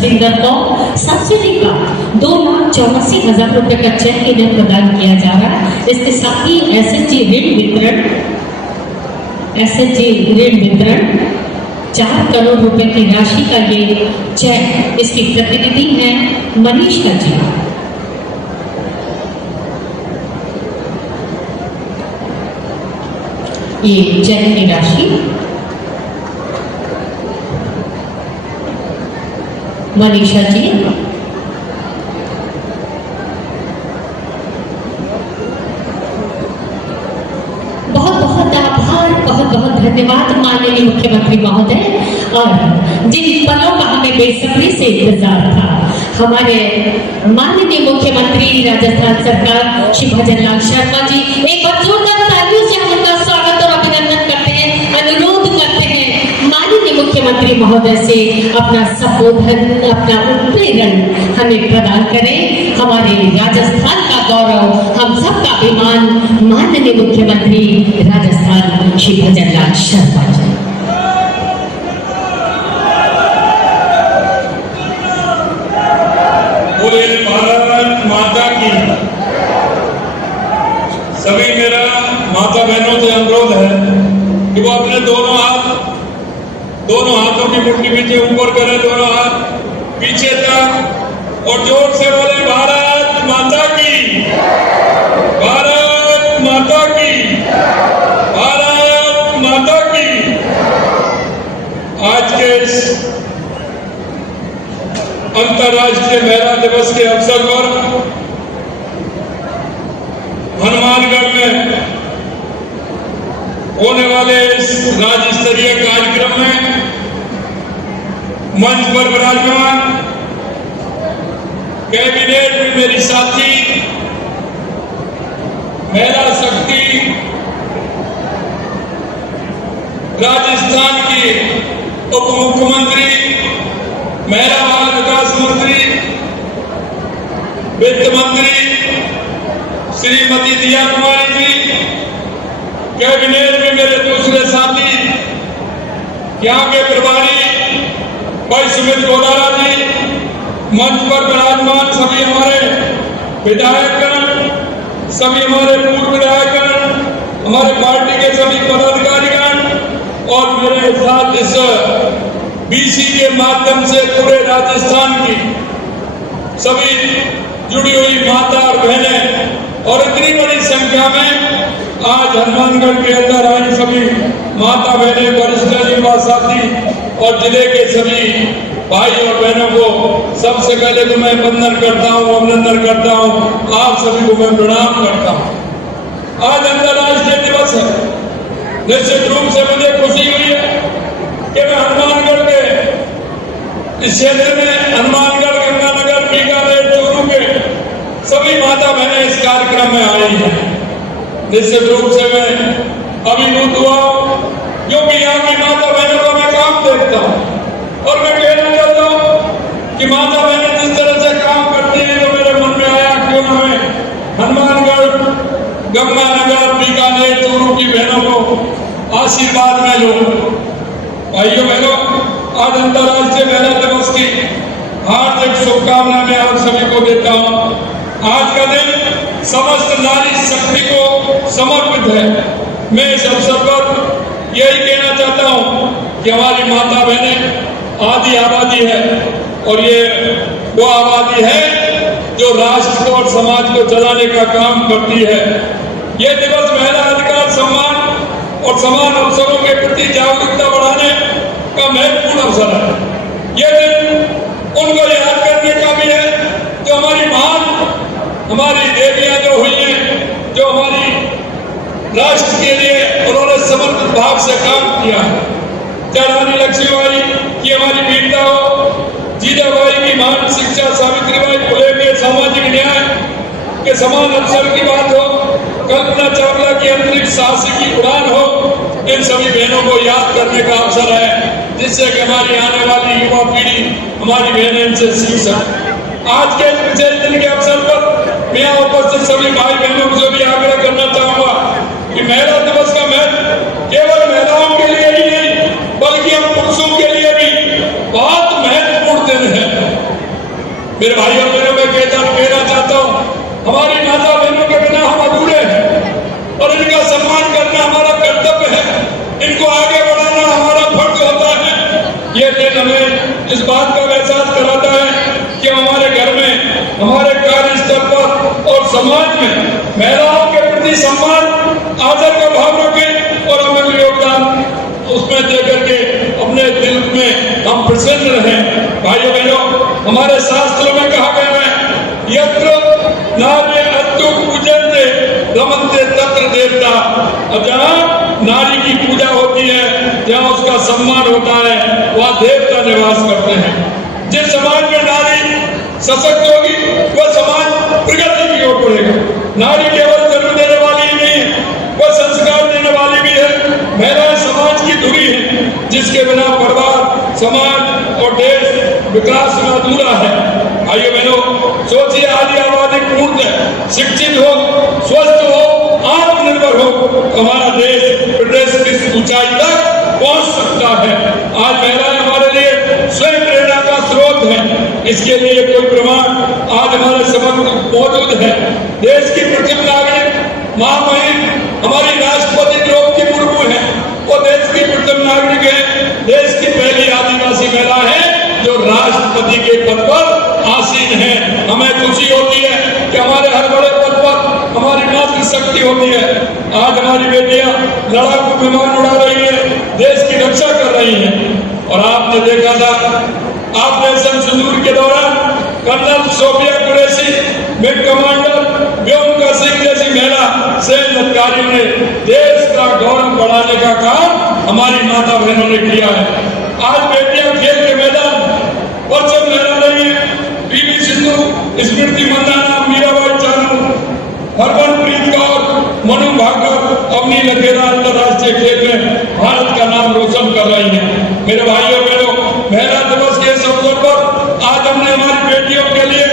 जसविंदर को सब्सिडी का 2,84,000 रुपए का चेक इन्हें प्रदान किया जा रहा है। इसके साथ ही एसएचजी ऋण वितरण 4 करोड़ रुपए की राशि का ये चेक, इसकी प्रतिनिधि है मनीषा जी। ये चेक की राशि मनीषा जी। बहुत बहुत आभार, बहुत बहुत धन्यवाद माननीय मुख्यमंत्री महोदय। और जिन पलों का हमें बेसब्री से इंतजार था, हमारे माननीय मुख्यमंत्री राजस्थान सरकार श्री भजन लाल शर्मा जी, एक बार जोरदार तालियों से हम उनका स्वागत और अभिनंदन करते हैं। अनुरोध करते हैं माननीय मुख्यमंत्री महोदय से अपना संबोधन, अपना उत्प्रेरण हमें प्रदान करें। हमारे राजस्थान का गौरव, हम सबका अभिमान, माननीय मुख्यमंत्री राजस्थान श्री भजन लाल शर्मा जी। बोले भारत माता की। सभी मेरा माता बहनों से अनुरोध है कि वो अपने दोनों हाथों की मुट्ठी पीछे ऊपर करें, दोनों हाथ पीछे तक, और जोर से बोले भारत माता की, भारत माता की, भारत माता की। आज के इस अंतर्राष्ट्रीय महिला दिवस के अवसर पर हनुमानगढ़ में होने वाले इस राज्य स्तरीय कार्यक्रम में मंच पर विराजमान कैबिनेट में मेरी साथी, महिला शक्ति राजस्थान की उप मुख्यमंत्री, महिला बाल विकास मंत्री, वित्त मंत्री श्रीमती दिया कुमारी जी, कैबिनेट में मेरे दूसरे साथी, यहाँ के प्रभारी भाई सुमित गोदारा जी, मंच पर विराजमान सभी हमारे विधायकगण, सभी हमारे पूर्व विधायकगण, हमारे पार्टी के सभी पदाधिकारीगण और मेरे साथ इस बीसी के माध्यम से पूरे राजस्थान की सभी जुड़ी हुई माता और बहनें और इतनी बड़ी संख्या में आज हनुमानगढ़ के अंदर आई सभी माता बहनें, वरिष्ठ युवा साथी और जिले के सभी भाई और बहनों को सबसे पहले तो मैं वंदन करता हूँ, अभिनंदन करता हूँ, आप सभी को मैं प्रणाम करता हूँ। आज अंतर्राष्ट्रीय दिवस है। निश्चित रूप से मुझे खुशी हुई है कि मैं हनुमानगढ़ के इस क्षेत्र में, हनुमानगढ़, गंगानगर, बीकानेर, चूरू के सभी माता बहनें इस कार्यक्रम में आई हैं। निश्चित रूप से मैं अभिभूत हुआ क्योंकि यहाँ की माता बहनों का मैं काम देखता हूँ और मैं कहना चाहता हूँ कि माता बहनें जिस तरह से काम करती हैं, तो मेरे मन में आया क्यों ना मैं हनुमानगढ़, गंगानगर, बीकानेर, चूरू की बहनों को आशीर्वाद में लूं। भाइयों बहनों, आज अंतर्राष्ट्रीय महिला दिवस की हार्दिक शुभकामनाएं मैं आप सभी को देता हूँ। आज का दिन समस्त नारी शक्ति को समर्पित है। मैं इस अवसर पर यही कहना चाहता हूँ कि हमारी माता बहनें आदि आबादी है और ये वो आबादी है जो राष्ट्र को और समाज को चलाने का काम करती है। ये दिवस महिला अधिकार, सम्मान और समान अवसरों के प्रति जागरूकता बढ़ाने का महत्वपूर्ण अवसर है। ये दिन उनको याद करने का भी है जो हमारी महान, हमारी देवियां जो हुई हैं, जो हमारी राष्ट्र के लिए उन्होंने समर्पित भाव से काम किया है। चाहे रानी लक्ष्मीबाई की हमारी वीरता हो, जीजाबाई की महान शिक्षा, सावित्रीबाई फुले के सामाजिक न्याय के समान अवसर की बात हो, कल्पना चावला की अंतरिक्ष साहसी की उड़ान हो, इन सभी बहनों को याद करने का अवसर है, जिससे कि हमारी आने वाली युवा पीढ़ी, हमारी बहनें इनसे सीख सके। आज के विशेष दिन के अवसर पर मैं उपस्थित सभी भाई बहनों से भी आग्रह करना चाहूंगा कि महिला दिवस का महत्व केवल महिलाओं के लिए ही नहीं बल्कि हम पुरुषों के लिए भी बहुत महत्वपूर्ण दिन है। मेरे भाइयों बहनों में कहना चाहता हूँ, हमारी माता बहनों के बिना हम अधूरे हैं और इनका सम्मान करना हमारा कर्तव्य है। इनको आगे बढ़ाना हमारा फर्ज होता है। ये दिन हमें इस बात का एहसास कराता है कि हमारे घर में, हमारे कार्यस्थल पर और समाज में महिलाओं के प्रति सम्मान, आदर का भाव रखें और हमें योगदान उसमें देकर के अपने दिल में हम प्रसन्न रहें। भाइयों बहनों, हमारे शास्त्रों में कहा गया है, यत्र नारी अत्तु पूजन्ते रमन्ते तत्र देवता। जहाँ नारी की पूजा होती है, जहाँ उसका सम्मान होता है, वहाँ देवता निवास करते हैं। जिस समाज में नारी सशक्त होगी वह समाज प्रगति की ओर बढ़ेगा। नारी केवल जन्म देने वाली ही नहीं है, वह संस्कार देने वाली भी है। महिलाएं समाज की धुरी है, जिसके बिना परिवार, समाज और देश विकास में अधूरा है। भाइयों बहनों, सोचिए, आज आबादी पूर्ण है, शिक्षित हो, स्वस्थ हो, आत्मनिर्भर हो, हमारा देश प्रदेश की ऊंचाई तक पहुंच सकता है। आज महिलाएं हमारे लिए स्वयं प्रेरणा का स्रोत है। इसके लिए कोई प्रमाण आज हमारे समक्ष मौजूद है। देश की प्रथम नागरिक महामहिम हमारी राष्ट्रपति द्रौपदी मुर्मू है। वो देश की प्रथम नागरिक है, देश की पहली आदिवासी महिला है जो राष्ट्रपति के पद पर आसीन है। हमें खुशी होती है कि हमारे हर बड़े पद पर हमारी मातृशक्ति होती है। आज हमारी बेटियां लड़ाकू विमान उड़ा रही है, देश की रक्षा कर रही हैं। और आपने देखा था ऑपरेशन सिंदूर के दौरान कर्नल सोफिया कुरैशी, मिड कमांडर व्योमका सिंह जैसी महिला सैन्य अधिकारियों ने देश का गौरव बढ़ाने का काम हमारी माता बहनों ने किया है। आज बेटियां खेल के मैदान परचम लहरा रही है। पीवी सिंधु, स्मृति मंदाना, मीराबाई चानू, हरमनप्रीत कौर, मनु भाकर, अवनी लखेरा अंतर्राष्ट्रीय खेल में भारत का नाम रोशन कर रही है। मेरे भाइयों बहनों, महिला दिवस के इस अवसर पर आज हमने हमारी बेटियों के लिए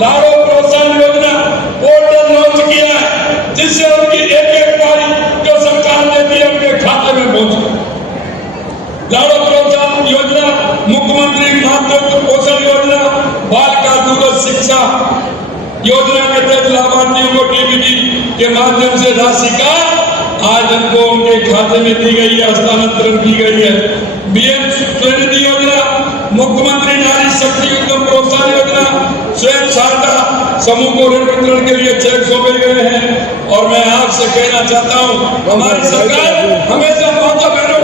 लाड़ो प्रोत्साहन योजना पोर्टल लॉन्च किया है, जिससे उनकी एक पाई जो सरकार देती है उनके खाते में पहुंचे। लाड़ो प्रोत्साहन योजना, मुख्यमंत्री मातृत्व पोषण योजना, बालिका दूरस्थ शिक्षा योजना के तहत लाभार्थियों को डीबीटी के माध्यम से राशि का आज उनको उनके खाते में दी गई है, हस्तांतरण की गई है। बीएम स्वनिधि योजना, मुख्यमंत्री नारी शक्ति उद्यम प्रोत्साहन योजना, स्वयं सहायता समूह को ऋण वितरण के लिए चेक सौंपे गए हैं। और मैं आपसे कहना चाहता हूँ, हमारी सरकार हमेशा माता बहनों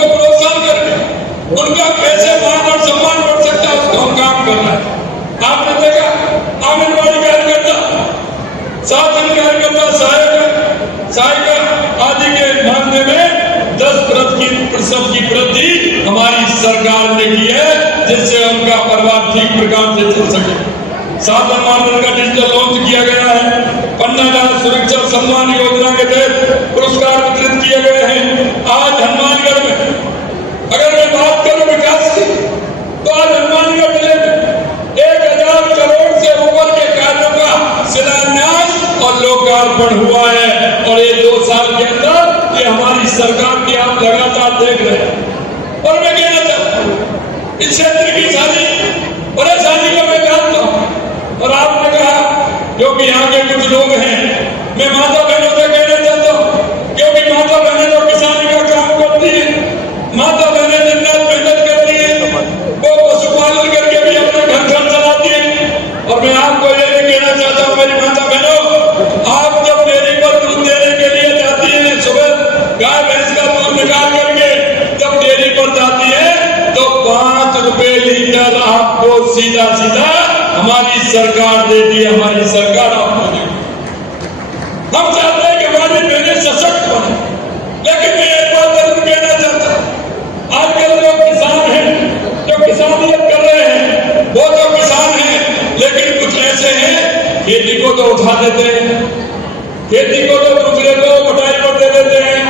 को प्रोत्साहन करके उनका कैसे मान और सम्मान बढ़ सकता है उसको हम काम कर रहे हैं। आपने देखा आंगनबाड़ी कार्यकर्ता, साधन कार्यकर्ता, सहायिका आदि के मामले में 10% की वृद्धि हमारी सरकार ने की है, जिससे उनका परिवार ठीक प्रकार से चल सके। साधन मानधन का डिजिटल लॉन्च किया गया है। कन्यादान सुरक्षा सम्मान योजना के तहत पुरस्कार वितरित किए गए हैं। आज हनुमानगढ़ में अगर मैं बात करूं विकास की, तो आज हनुमानगढ़ जिले में 1000 करोड़ से ऊपर के कार्यों का शिलान्यास और लोकार्पण हुआ है। और ये 2 साल के अंदर ये हमारी सरकार की आप लगातार देख रहे हैं। और मैं कहना चाहता हूँ, इस क्षेत्र की सारी परेशानी को मैं जानता हूँ। और आपने कहा, क्योंकि यहाँ के कुछ लोग हैं, मैं माता बहनों से कहना चाहता हूँ, क्योंकि माता बहनें तो किसानी का काम करती है, माता बहनें दिन रात मेहनत करती है, वो पशुपालन करके भी अपने घर चलाती है। और मैं आपको ये भी कहना चाहता हूँ, मेरी माता बहनों, आप जब डेयरी पर दूध देने के लिए जाती है, सुबह गाय भैंस का दूध निकाल करके जब डेयरी पर जाती है, तो 5 रुपए लीटर आपको सीधा हमारी सरकार देती है। हमारी सरकार आपको देती है। हम चाहते हैं कि हमारी बहनें सशक्त बने, लेकिन मैं एक बात जरूर कहना चाहता हूँ, आजकल जो किसान हैं, जो किसानियत कर रहे हैं, वो तो किसान हैं, लेकिन कुछ ऐसे हैं खेती को तो उठा देते हैं, खेती को तो दूसरे को बटाई पर दे देते हैं।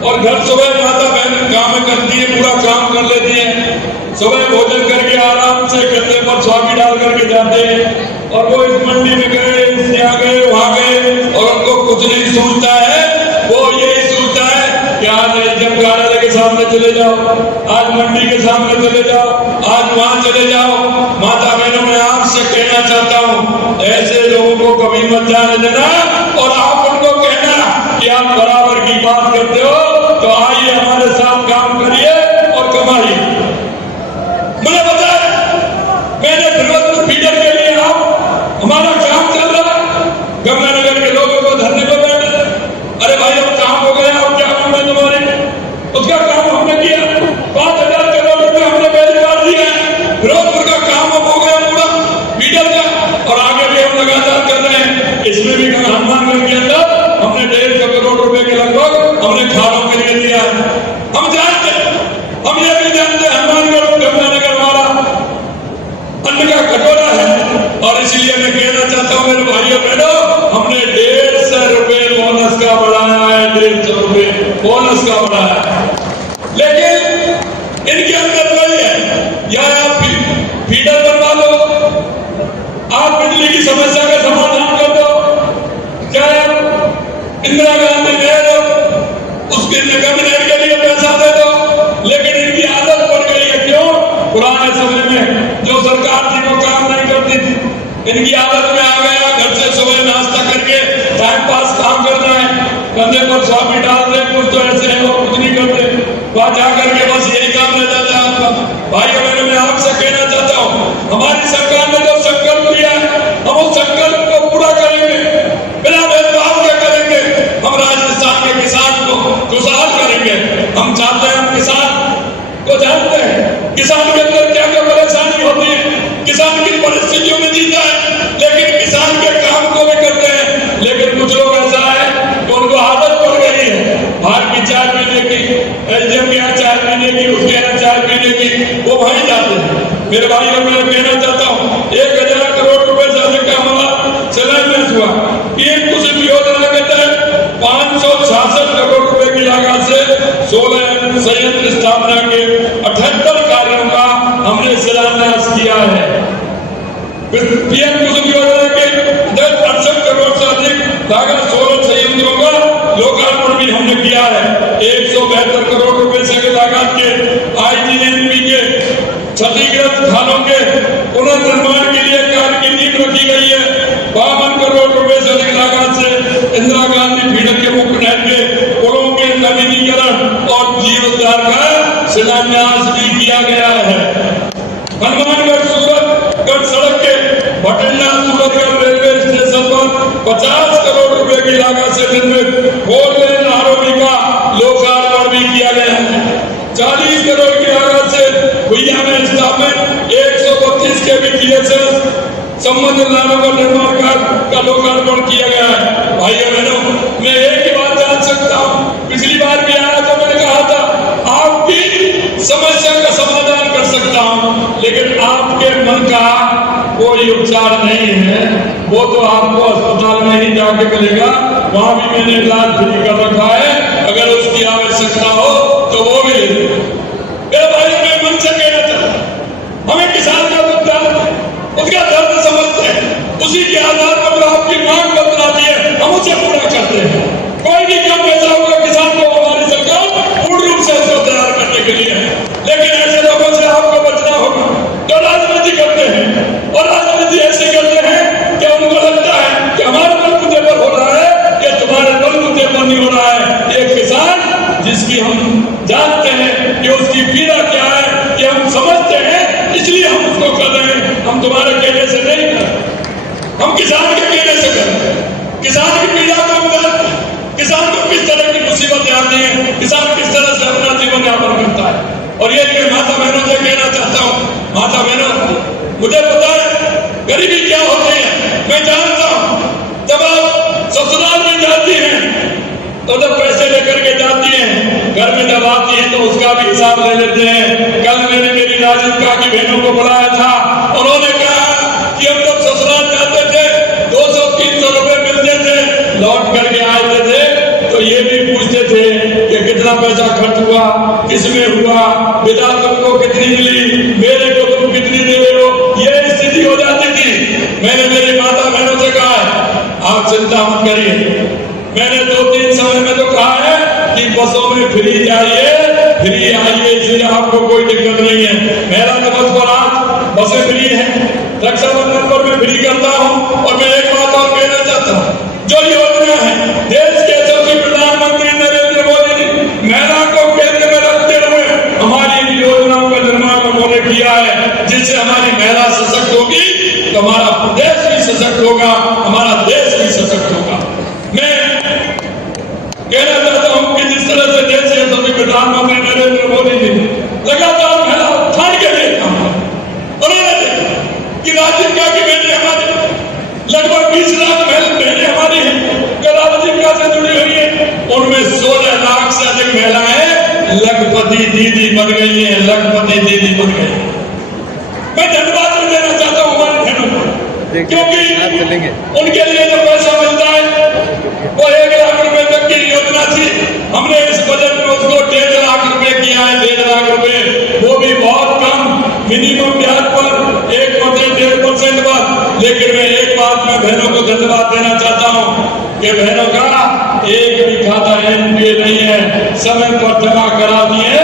और घर सुबह माता बहन काम करती है, पूरा काम कर लेती है, सुबह भोजन करके आराम से कंधे पर स्वामी डाल करके जाते हैं। और वो इस मंडी में गए, यहाँ गए, वहां गए, और उनको कुछ नहीं सूझता है। वो यही सोचता है कि आज जब कार्यालय के साथ सामने चले जाओ, आज मंडी के सामने चले जाओ, आज वहां चले जाओ। माता बहनों, मैं आपसे कहना चाहता हूँ, ऐसे लोगों को कभी मत जाने देना और आप उनको कहना कि आप बराबर की बात करते हो तो आइए हमारे साथ काम करिए और कमाइए। मुझे पता है, मैंने फिरोजपुर फीडर के लिए आप हमारा काम चल रहा है, गंगानगर के लोगों को धरने पर बैठे, अरे भाई अब काम हो गया, अब क्या काम है तुम्हारे? उसका काम हमने किया, 5,000 करोड़ रुपए हमने पहली बार दिया है। फिरोजपुर का काम अब हो गया पूरा फीडर का, और आगे भी हम लगातार कर रहे हैं। इसमें भी हनुमानगढ़ के अंदर हमने 150 करोड़ रुपए के लगभग हमने खालों के लिए दिया है। हम जानते, हम ये भी जानते हनुमानगढ़ गंगानगर हमारा अन्न का कटोरा है, और इसलिए मैं कहना चाहता हूँ मेरे भाइयों बहनों, हमने 150 रुपए बोनस का बढ़ाया है, 150 रुपए बोनस का बढ़ाया है। लेकिन इनके अंदर वही है, या आप फीडर बनवा लो, आप बिजली की समस्या का समाधान कर दो, चाहे इंदिरा गांधी दे दो, उसके निगम के लिए पैसा दे दो, लेकिन इनकी आदत पड़ गई है। क्यों? पुराने समय में जो सरकार थी वो काम नहीं करती थी, इनकी आदत में आ गया घर से सुबह नाश्ता करके टाइम पास काम करना है, कंधे पर स्वामी डाल दे, कुछ तो ऐसे है और कुछ नहीं करते, वहां जाकर के बस यही काम रह जाता है आपका। भाइयों बहनों, मैं आपसे कहना चाहता हूँ, हमारी सरकार ने जो संकल्प लिया है, हम उस संकल्प को पूरा करेंगे, बिना भेदभाव के करेंगे। हम राजस्थान के किसान को खुशहाल करेंगे। हम चाहते हैं, हम किसान को जानते हैं, किसान के अंदर क्या क्या परेशानी होती है, किसान किन परिस्थितियों में जीता है, लेकिन किसान के काम को भी करते हैं। लेकिन कुछ लोग ऐसा है कि उनको आदत पड़ गई है बाहर की चाय पीने की, एलजीएम के यहाँ चाय पीने की, उसके यहाँ चाय पीने की, वो वहीं जाते हैं। मेरे भाइयों, मैं कहना चाहता हूँ, 1,000 करोड़ रुपए से अधिक का हमारा शिलान्यास हुआ। पीएम कुसुम योजना के तहत 566 करोड़ रुपए की लागत से 16 संयंत्र स्थापना के 78 कार्यों का हमने शिलान्यास किया है। पीएम कुसुम योजना के 68 करोड़ से अधिक लागत 16 संयंत्रों का लोकार्पण भी हमने किया है। 172 करोड़ रुपए से लागत के आईजीएनपी के क्षतिग्रस्त खालों के पुनर्निर्माण के लिए कार्य की नींव रखी गई है। 52 करोड़ रुपए से अधिक लागत से इंदिरा गांधी फीडर के मुख्य नहर के पुलों के नवीनीकरण और जीर्णोद्धार का शिलान्यास भी किया गया है। हनुमानगढ़ सूरतगढ़ सड़क के भटिंडा सूरतगढ़ रेलवे स्टेशन पर 50 करोड़ रुपए की लागत से निर्मित 4 लेन आरओबी का लोकार्पण भी किया गया है। 40 करोड़ की लागत से भुइया में स्थापित 132 kbps संबंध लाइनों का निर्माण का लोकार्पण किया गया है। भाइयों बहनों, मैं एक ही बात जान सकता हूँ, पिछली बार भी आया तो मैंने कहा था आपकी समस्या का समाधान कर सकता हूँ, लेकिन आपके मन का कोई उपचार नहीं है, वो तो आपको अस्पताल में ही जाके मिलेगा। वहां भी मैंने इलाज फ्री कर रखा है, अगर उसकी आवश्यकता हो तो वो भी ले लो। मेरे भाई, मैं मन से कहना चाहता हूं, हमें किसान का मुद्दा, उसका दर्द समझते हैं, उसी के आधार पर आपकी मांग बतलाती है, हम उसे पूरा करते हैं। कोई भी काम ऐसा होगा किसान को हमारी सरकार पूर्ण रूप से उसको तैयार करने के लिए है। लेकिन ऐसे लोगों से आपको बचना होगा जो राजनीति करते हैं, और राजनीति ऐसे करते हैं कि उनको लगता है कि हमारे बल मुद्दे पर हो रहा है, या तुम्हारे बल मुद्दे पर नहीं हो रहा है। एक किसान जिसकी हम जानते हैं कि उसकी पीड़ा क्या है, कि हम समझते हैं, इसलिए हम उसको कर रहे हैं। हम तुम्हारे कहने से नहीं कर रहे, हम किसान के कहने से कर रहे हैं। किसान की पीड़ा को हम जानते हैं, किसान को किस तरह की मुसीबतें आती हैं, किसान किस तरह से अपना जीवन यापन करता है। और ये मैं माता बहनों से कहना चाहता हूँ, माता बहनों, मुझे पता है गरीबी क्या होती है, मैं जानता हूँ। जब आप ससुराल में जाती हैं तो जब पैसे लेकर के जाती हैं, घर में जब आती हैं तो उसका भी हिसाब ले लेते हैं। कल मैंने मेरी राजस्थान की बहनों को बुलाया था, उन्होंने कहा कि हम जब ससुराल जाते थे 200-300 रुपए मिलते थे, लौट करके आते थे तो ये भी पूछते थे कि कितना पैसा खर्च हुआ, किसमें हुआ, बिदा तुमको कितनी मिली, मेरे को तुम कितनी दे रहे हो, ये स्थिति हो जाती थी। मैंने मेरी माता बहनों से कहा है आप चिंता मत करिए, मैंने 2-3 समय में तो कहा है कि बसों में फ्री चाहिए, फ्री आइए, इसलिए आपको कोई दिक्कत नहीं है। मेरा तो बस पर आज बसें फ्री है, रक्षाबंधन पर मैं फ्री करता हूँ। और मैं एक बात और कहना चाहता हूँ, जो योजना है देश के यशस्वी प्रधानमंत्री नरेंद्र मोदी जी महिला को केंद्र में रखते हुए हमारी इन योजनाओं का निर्माण उन्होंने किया है, जिससे हमारी महिला सशक्त होगी तो हमारा प्रदेश भी सशक्त होगा, हमारा देश भी सशक्त होगा। मैं कहना चाहता हूं कि जिस तरह से देश के यशस्वी प्रधानमंत्री नरेंद्र मोदी जी लगातार महिला उत्थान के लिए काम कर, उन्होंने देखा कि राजीविका की बेटी हमारी लगभग 20 लाख बहनें हमारी राजीविका से जुड़ी हुई है, उनमें 16 लाख से अधिक महिलाएं लखपति दीदी बन गई है, लखपति दीदी बन गई। मैं धन्यवाद देना चाहता हूँ हमारी बहनों को, क्योंकि उनके लिए जो पैसा मिलता है वो 1 लाख रुपए तक की योजना थी, हमने इस बजट में उसको 1.5 लाख रुपए किया है, 1.5 लाख रुपए, वो भी बहुत कम, मिनिमम ब्याज पर 1%, 1.5% पर। लेकिन मैं एक बात में बहनों को धन्यवाद देना चाहता हूँ कि बहनों का एक भी खाता एनपीए नहीं है, समय पर जमा करा दिए,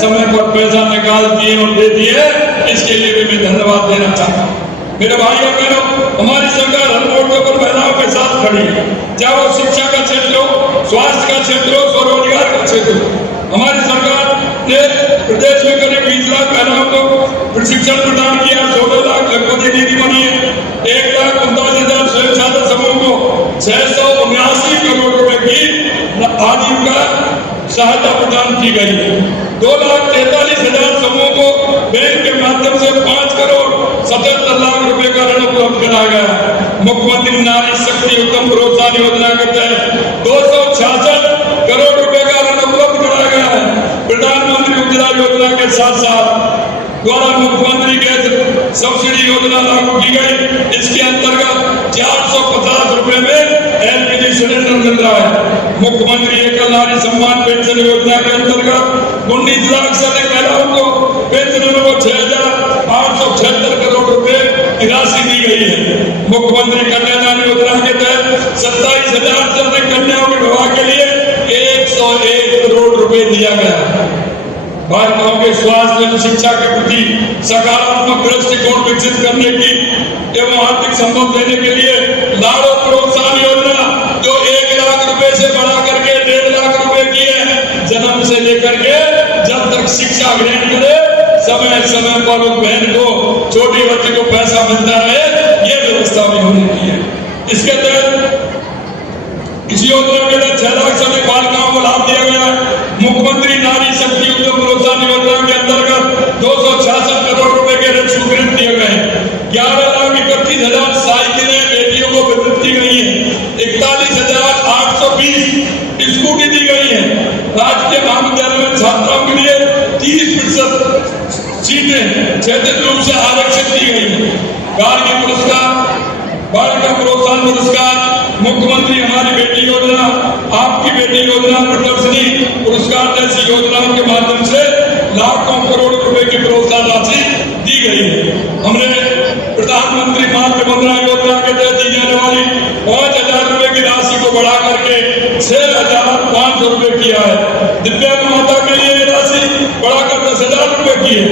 समय पर पैसा निकाल दिए और दे दिए, इसके लिए भी मैं धन्यवाद देना चाहता हूँ। मेरे भाई और बहनों, हमारी सरकार हर मोर्चों पर महिलाओं के साथ खड़ी है, चाहे वो शिक्षा का क्षेत्र हो, स्वास्थ्य का क्षेत्र हो, स्वरोजगार का क्षेत्र हो। हमारी सरकार ने प्रदेश में करीब 20 लाख महिलाओं को प्रशिक्षण प्रदान किया, 16 लाख लखपति दीदी बनी है, 1,39,000 स्वयं सहायता समूह को 679 करोड़ रुपए की आजीविका सहायता प्रदान की गई है, 2,43,000 समूह को बैंक के माध्यम से 5 करोड़ 77 लाख रुपए का ऋण उपलब्ध कराया गया। मुख्यमंत्री नारी शक्ति उत्तम प्रोत्साहन योजना के तहत 266 करोड़ रुपए का ऋण उपलब्ध कराया गया है। प्रधानमंत्री उज्ज्वला योजना के साथ साथ द्वारा मुख्यमंत्री गैस सब्सिडी योजना लागू की गई, इसके अंतर्गत 450 रुपए में एलपीजी सिलेंडर मिल रहा है। मुख्यमंत्री एकल नारी सम्मान पेंशन योजना के अंतर्गत 19 लाख से अधिक महिलाओं को पेंशनरों को 6,876 करोड़ रुपए की राशि दी गई है। मुख्यमंत्री कन्यादान योजना के तहत 27,000 से अधिक कन्याओं के विवाह के लिए 101 करोड़ रुपए दिया गया। बालिकाओं के स्वास्थ्य और शिक्षा के प्रति सकारात्मक दृष्टिकोण विकसित करने की एवं आर्थिक संबंध देने के लिए लाड़ो प्रोत्साहन योजना जो 1 लाख रुपए से बढ़ा करके 1.5 लाख रुपए की है, जन्म से लेकर के जब तक शिक्षा ग्रहण करे समय समय पर उस बहन को, छोटी बच्ची को पैसा मिलता रहे, ये व्यवस्था भी होनी चाहिए। इसके तहत इस योजना के तहत 6 लाख से अधिक बालिकाओं को लाभ दिया गया है। मुख्यमंत्री नारी शक्ति उत्तम प्रोत्साहन योजना के अंतर्गत 266 करोड़ रुपए के ऋण स्वीकृत दिए गए हैं। 11,31,000 साइकिलें बेटियों को वितरित की गई है, 41,820 स्कूटी दी गई है। राजकीय महाविद्यालय में छात्राओं के लिए 30% सीटें क्षेत्रीय रूप से आरक्षित की गई है। गार्गी पुरस्कार, बालिका प्रोत्साहन पुरस्कार, मुख्यमंत्री हमारी बेटी योजना, आपकी बेटी योजना, प्रदर्शनी पुरस्कार जैसी योजनाओं के माध्यम से लाखों करोड़ रुपए की प्रोत्साहन राशि दी गई है। हमने प्रधानमंत्री मातृ वंदना योजना के तहत दी जाने वाली 5,000 रुपए की राशि को बढ़ा करके 6,500 रुपए किया है। दिव्यांग माता के लिए राशि बढ़ाकर 10,000 रुपए की है।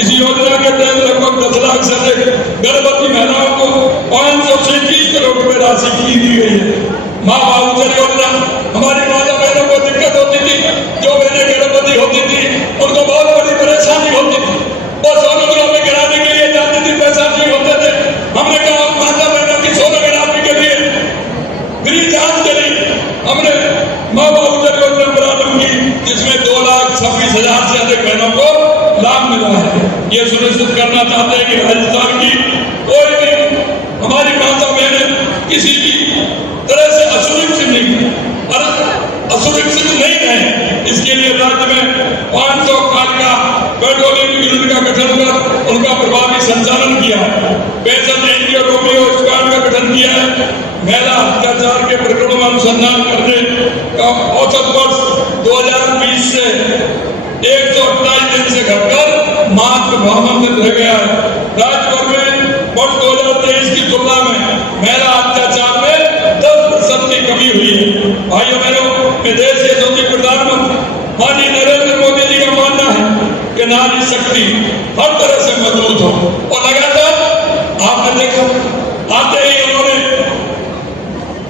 इस योजना के तहत लगभग 10 लाख से अधिक गर्भवती महिलाओं को 537 करोड़ रुपए राशि की दी गई है। माँ बाबूचर योजना, हमारी माता बहनों को दिक्कत होती थी, जो बहनें गर्भवती होती थी उनको बहुत बड़ी परेशानी होती थी, वो सोनोग्राफी कराने के लिए जाती थी, पैसा नहीं होते थे। हमने कहा माता बहनों की सोनोग्राफी के लिए फ्री जांच करी, हमने माँ बाबूचर योजना प्रारंभ की, जिसमें 2,26,000 से अधिक बहनों को लाभ मिला है। ये सुनिश्चित करना चाहते हैं कि राजस्थान की कोई भी हमारी माता बहन किसी भी तरह से असुरक्षित नहीं रहे, इसके लिए राज्य में 500 कालिका पेट्रोलिंग यूनिट का गठन कर उनका प्रभावी संचालन किया है। 65 एनजीओ रोमियो स्क्वाड का गठन किया है। महिला अत्याचार के प्रकरणों में अनुसंधान करने का औसत वर्ष 2020 से 128 दिन से घटकर मात्र 52 दिन रह गया है। राज्यभर में वर्ष 2023 की तुलना में महिला अत्याचार में 10% की कमी हुई है। भाइयों बहनों, देश के प्रधानमंत्री माननीय नरेंद्र मोदी जी का कि नारी शक्ति हर तरह से मजबूत हो। और लगातार आपने देखा आते ही उन्होंने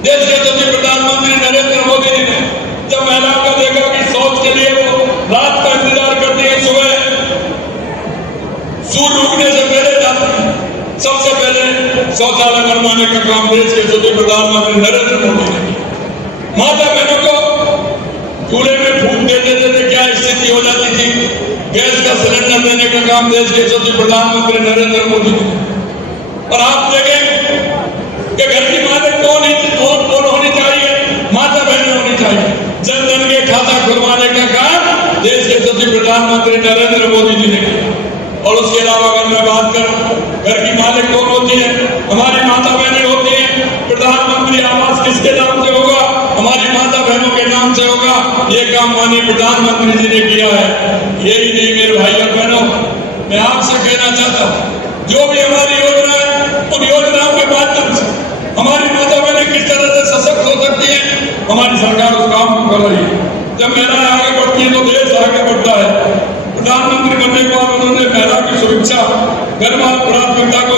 देश के यशस्वी प्रधानमंत्री नरेंद्र मोदी जी ने जब महिलाओं का देखा कि शौच के लिए वो रात का इंतजार करती है, सुबह सूर्य उगने से पहले जाती है, सबसे पहले शौचालय बनवाने का काम देश के यशस्वी प्रधानमंत्री नरेंद्र मोदी ने किया। माता बहनों को चूल्हे में फूंक देते देते क्या स्थिति हो जाती थी, गैस का सिलेंडर देने का काम देश के यशस्वी प्रधानमंत्री नरेंद्र मोदी ने। और आप देखें कि घर की मालिक कौन होनी चाहिए, माता बहन होनी चाहिए। जन धन के खाता खुलवाने का काम देश के यशस्वी प्रधानमंत्री नरेंद्र मोदी जी ने किया। और उसके अलावा अगर मैं बात करूं घर की मालिक कौन होती है, हमारी माता बहनें होती हैं। प्रधानमंत्री आवास किसके नाम से होगा, हमारी माता बहनों के नाम से होगा। ये काम माननीय प्रधानमंत्री जी ने किया है। यही नहीं मेरे भाई और बहनों, मैं आपसे कहना चाहता हूँ जो भी हमारी योजना है उन योजनाओं के माध्यम से हमारी माता बहनें किस तरह से सशक्त हो सकती है, हमारी सरकार उस काम को कर रही है। जब महिलाएं आगे बढ़ती है तो देश आगे बढ़ता है। प्रधानमंत्री बनने के बाद उन्होंने महिला की सुरक्षा गर्भपात प्राथमिकता को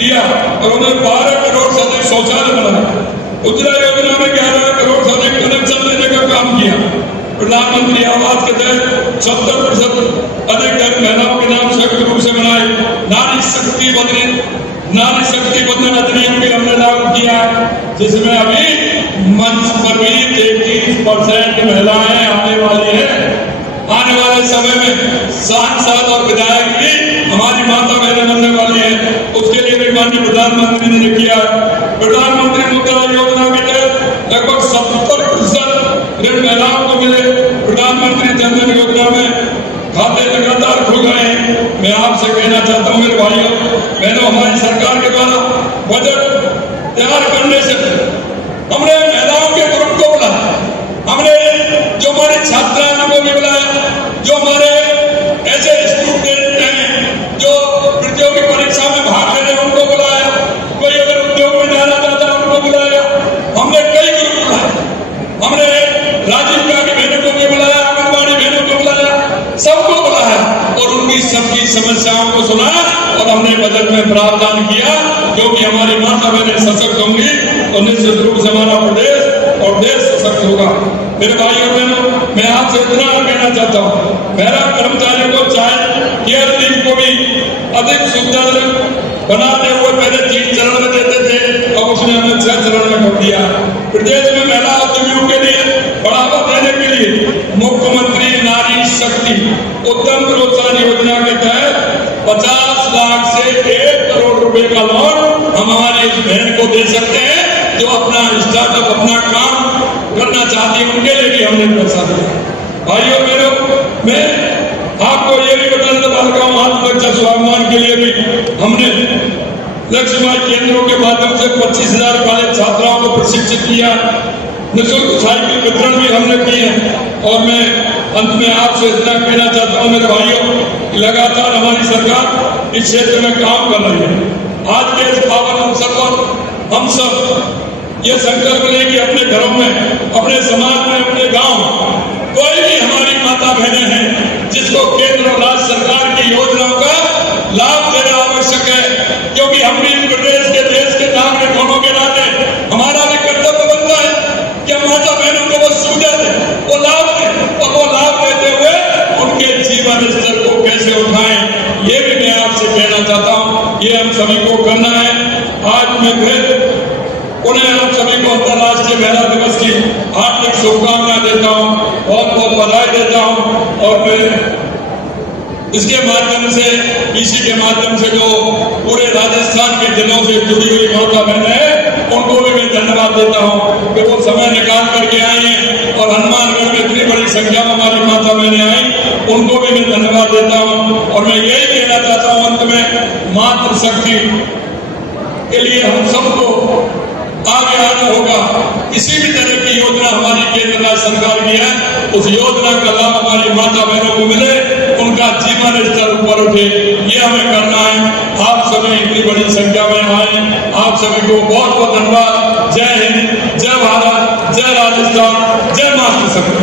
लिया और उन्होंने 12 करोड़ से अधिक शौचालय बनाया। उज्ज्वला योजना में 11 करोड़ से अधिक कनेक्शन देने का काम किया। प्रधानमंत्री आवास के तहत 70% अधिक घर महिलाओं के नाम संयुक्त रूप से बनाए। नारी शक्ति बंधन अधिनियम भी हमने लागू किया है, जिसमें अभी मंच पर भी 33% महिलाएं आने वाली हैं। आने वाले समय में सांसद और विधायक भी हमारी माता बहनें बनने वाली है। उसके लिए भी माननीय प्रधानमंत्री ने किया। प्रधानमंत्री मुद्रा योजना के तहत लगभग 70% ऋण महिलाओं को मिले। प्रधानमंत्री जन धन योजना में खाते लगातार खुल रहे हैं। मैं आपसे कहना चाहता हूँ मेरे भाइयों बहनों, हमारी सरकार के द्वारा बजट तैयार करने से हमने महिलाओं के ग्रुप को बुलाया, हमने जो हमारी छात्राओं को भी बुलाया, जो हमारे ऐसे स्टूडेंट हैं जो प्रतियोगी परीक्षा में भाग ले रहे हैं उनको बुलाया, कोई अगर उद्योग में जाना चाहता है उनको बुलाया। हमने कई ग्रुप बुलाए, हमने राजीव गांधी बहनों को भी बुलाया, आंगनबाड़ी बहनों को बुलाया, सबको बुलाया और उनकी सबकी समस्याओं को सुना और हमने बजट में प्रावधान किया। क्योंकि हमारी माता बहनें सशक्त होंगी तो निश्चित रूप से हमारा प्रदेश और देश सशक्त होगा। मेरे भाइयों बहनों, मैं आपसे इतना कहना चाहता हूँ, मेरा कर्मचारियों को चाहे केयर लीव को भी अधिक सुविधाजनक बनाते हुए पहले 3 चरण में देते थे, अब उसने हमें 6 चरण में कर दिया। प्रदेश में महिला उद्यमियों के लिए बढ़ावा देने के लिए मुख्यमंत्री नारी शक्ति उद्यम प्रोत्साहन योजना के तहत 50 लाख से 1 करोड़ रुपए का लोन हम हमारी इस बहन को दे सकते हैं जो अपना स्टार्टअप अपना काम करना चाहती है, उनके लिए भी हमने पैसा दिया। भाइयों बहनों, मैं आपको ये भी बताना चाहता हूँ आत्मरक्षा स्वाभिमान के लिए भी हमने लक्ष्मीबाई केंद्रों के माध्यम से 25,000 कॉलेज छात्राओं को प्रशिक्षित किया। निःशुल्क साइकिल वितरण भी हमने किए। और मैं अंत में आपसे इतना कहना चाहता हूँ मेरे भाइयों कि लगातार हमारी सरकार इस क्षेत्र में काम कर रही है। आज के इस पावन अवसर पर हम सब ये संकल्प लें कि अपने घरों में, अपने समाज में, अपने गांव कोई भी हमारी माता बहनें हैं जिसको केंद्र और राज्य सरकार की योजनाओं का लाभ देना आवश्यक है। क्योंकि हम भी प्रदेश के देश के नागरिक होने के नाते हमारा भी कर्तव्य बनता है कि हम माता बहनों को वो सुविधा दें, वो लाभ दें और वो लाभ देते हुए उनके जीवन स्तर को कैसे उठाएं, ये भी मैं आपसे कहना चाहता हूँ। ये हम सभी को करना है। आज मैं फिर उन्हें आप सभी को अंतर्राष्ट्रीय महिला दिवस की हार्दिक शुभकामनाएं देता हूँ, बहुत बहुत बधाई देता हूँ। और मैं इसके माध्यम से, इसी के माध्यम से जो पूरे राजस्थान के जिलों से जुड़ी हुई माता बहनें हैं उनको भी मैं धन्यवाद देता हूँ कि वो समय निकाल करके आई हैं और हनुमानगढ़ में इतनी बड़ी संख्या में हमारी माता बहनें आई, उनको भी मैं धन्यवाद देता हूँ। और मैं यही कहना चाहता हूँ अंत में, मातृशक्ति के लिए हम सबको आगे आना होगा। किसी भी तरह की योजना हमारी केंद्र राज्य सरकार की है, उस योजना का लाभ हमारी माता बहनों को मिले, उनका जीवन स्तर ऊपर उठे, ये हमें करना है। आप सभी इतनी बड़ी संख्या में आए, आप सभी को बहुत बहुत धन्यवाद। जय हिंद, जय भारत, जय राजस्थान, जय मातृशक्ति।